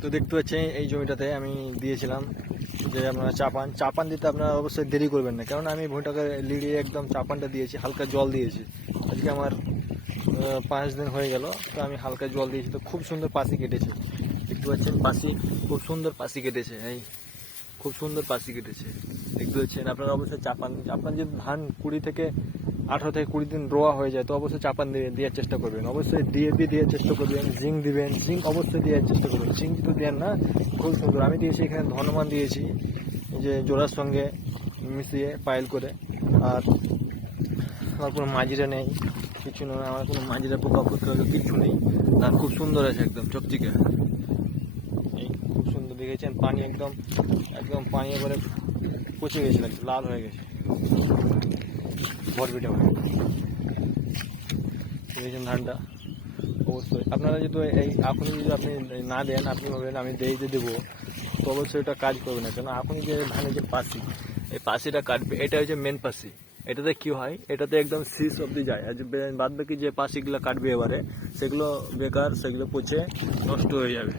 তো দেখতে পাচ্ছেন এই জমিটাতে আমি দিয়েছিলাম যে আপনারা চাপান দিতে আপনারা অবশ্যই দেরি করবেন না, কারণ আমি ভুঁইটাকে লিড়িয়ে একদম চাপানটা দিয়েছি, হালকা জল দিয়েছি। আজকে আমার 5 দিন হয়ে গেল, তো আমি হালকা জল দিয়েছি, তো খুব সুন্দর পাশি কেটেছে। দেখতে পাচ্ছেন পাশি, খুব সুন্দর পাশি কেটেছে, এই খুব সুন্দর পাশি কেটেছে দেখতে পাচ্ছেন। আপনারা অবশ্যই চাপান যদি ধান 18 থেকে 20 দিন রোয়া হয়ে যায়, তো অবশ্যই চাপান দেওয়ার চেষ্টা করবেন। অবশ্যই ডিএপি দেওয়ার চেষ্টা করবেন, জিঙ্ক দিবেন, জিঙ্ক অবশ্যই দেওয়ার চেষ্টা করবেন। জিঙ্ক যদি দেন না, খুব সুন্দর। আমি দিয়েছি এখানে ধনমান দিয়েছি, যে জোড়ার সঙ্গে মিশিয়ে পাইল করে। আর আমার কোনো মাঝিরা নেই, কিছু নয়, আমার কোনো মাঝিরা পোকা কিছু নেই। ধান খুব সুন্দর আছে, একদম চকচিকা, এই খুব সুন্দর দেখেছেন। পানি একদম পানি এবারে পচে গেছে, লাল হয়ে গেছে বরবিটা দেখেছেন ধানটা। অবশ্যই আপনারা যদি এখনই যদি আপনি না দেন, আপনি ভাবেন আমি দেবো, তো অবশ্যই এটা কাজ করবে না। কেন এখনই যে ধানের যে পাশি, এই পাশিটা কাটবে, এটা হচ্ছে মেন পাশি। এটাতে কি হয়, এটাতে একদম শীষ অবধি যায়। আর বাদ বাকি যে পাশিগুলো কাটবে এবারে, সেগুলো বেকার, সেগুলো পচে নষ্ট হয়ে যাবে।